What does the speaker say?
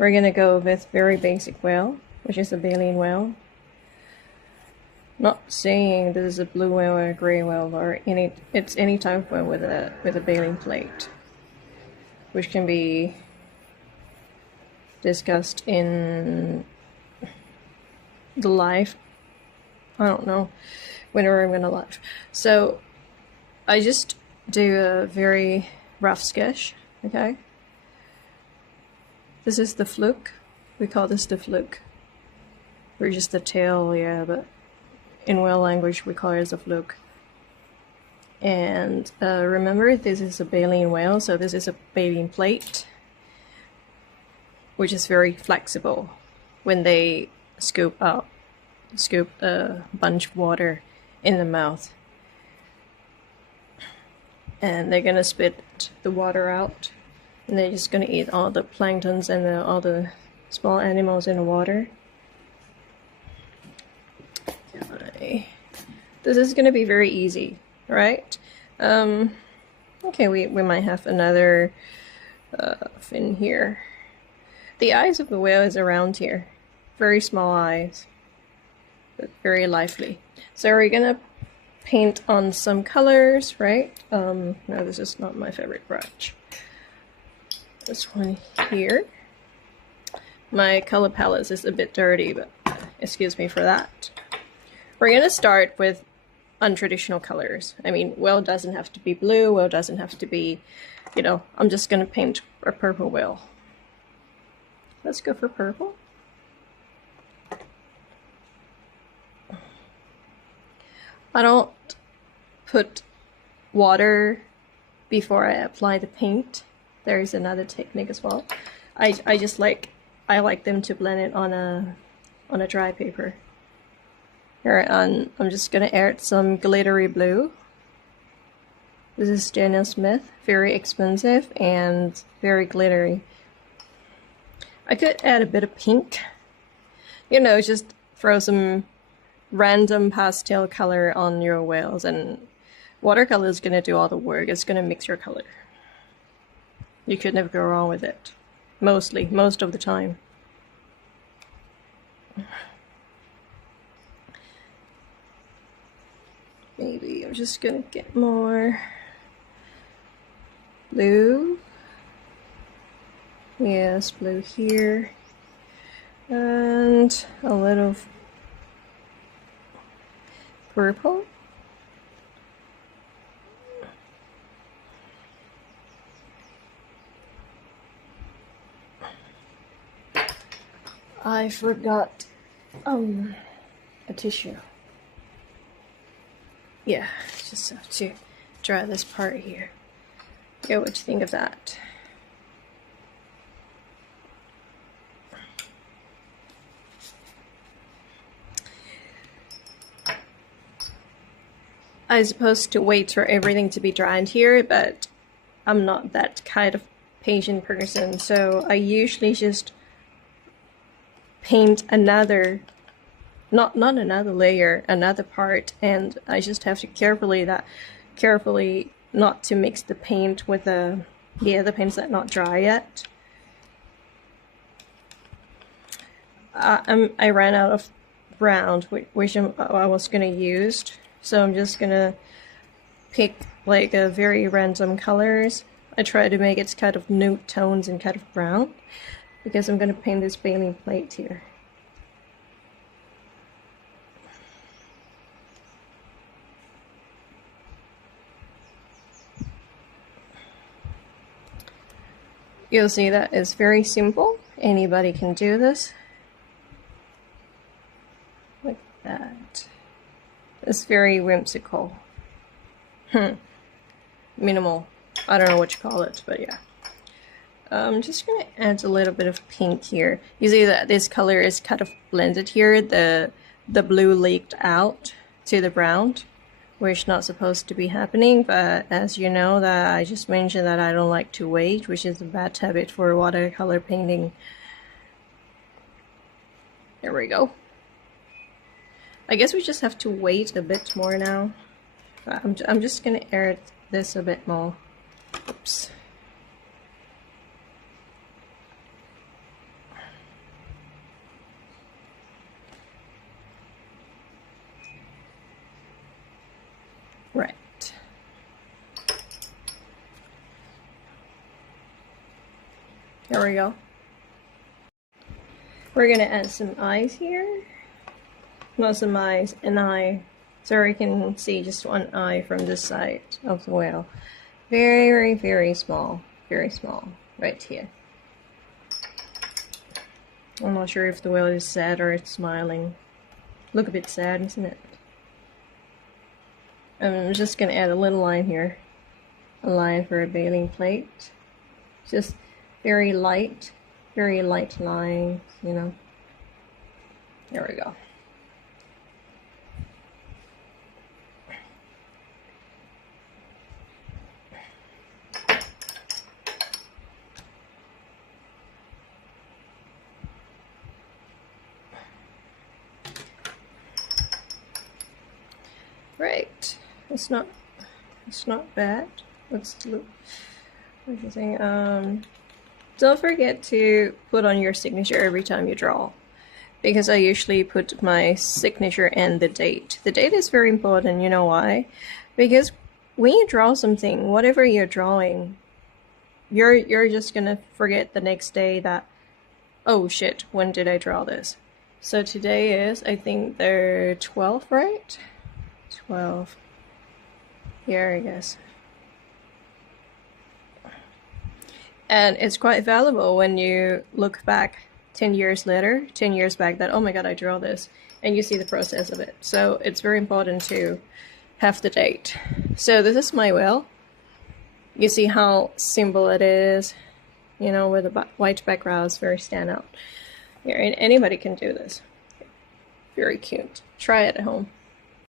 we're gonna go with very basic whale, which is a baleen whale. Not saying this is a blue whale or a gray whale or it's any type of whale with a baleen plate, which can be discussed in the live. I don't know whenever I'm gonna live. So I just do a very rough sketch. Okay. This is the fluke. We call this the fluke. Or just the tail, yeah, but in whale language we call it as a fluke. And remember, this is a baleen whale, so this is a baleen plate, which is very flexible when they scoop a bunch of water in the mouth. And they're gonna spit the water out, and they're just gonna eat all the planktons and all the small animals in the water. This is gonna be very easy, right? Okay, we might have another fin here. The eyes of the whale is around here. Very small eyes, but very lively. So we're gonna paint on some colors, right? No, this is not my favorite brush. This one here. My color palette is a bit dirty, but excuse me for that. We're gonna start with untraditional colors. I mean, whale doesn't have to be blue, whale doesn't have to be, you know, I'm just gonna paint a purple whale. Let's go for purple. I don't put water before I apply the paint. There is another technique as well. I like them to blend it on a dry paper. Here I'm just gonna add some glittery blue. This is Daniel Smith, very expensive and very glittery. I could add a bit of pink, you know, just throw some random pastel color on your whales, and watercolor is gonna do all the work. It's gonna mix your color. You could never go wrong with it. Most of the time. Maybe I'm just gonna get more blue. Yes, blue here. And a little purple. I forgot a tissue. Yeah, just have to draw this part here. Yeah, what do you think of that? I'm supposed to wait for everything to be dried here, but I'm not that kind of patient person, so I usually just paint another, not another layer, another part, and I just have to carefully not to mix the paint with the other paints that are not dry yet. I ran out of brown, which I was gonna use, so I'm just gonna pick like a very random colors. I try to make it kind of nude tones and kind of brown, because I'm gonna paint this baleen plate here. You'll see that it's very simple. Anybody can do this. Like that. It's very whimsical. Minimal. I don't know what you call it, but yeah. I'm just gonna add a little bit of pink here. You see that this color is kind of blended here. The blue leaked out to the brown, which is not supposed to be happening, but as you know, that I just mentioned that I don't like to wait, which is a bad habit for watercolor painting. There we go. I guess we just have to wait a bit more now. I'm just gonna add this a bit more. Oops. There we go. We're gonna add some eyes here. Not some eyes, an eye. So we can see just one eye from this side of the whale. Very, very small. Very small. Right here. I'm not sure if the whale is sad or it's smiling. Look a bit sad, isn't it? I'm just gonna add a little line here. A line for a baling plate. Just very light lines, you know. There we go. Right. It's not bad. Let's look. What do you think? Don't forget to put on your signature every time you draw, because I usually put my signature and the date. The date is very important. You know why? Because when you draw something, whatever you're drawing, you're just gonna forget the next day that, oh shit, when did I draw this? So today is, I think, the 12th, right? 12. Here, I guess. And it's quite valuable when you look back 10 years later, 10 years back, that, oh my god, I drew this, and you see the process of it. So it's very important to have the date. So this is my whale. You see how simple it is, you know, with the white background, it's very standout. Here, and anybody can do this. Very cute. Try it at home.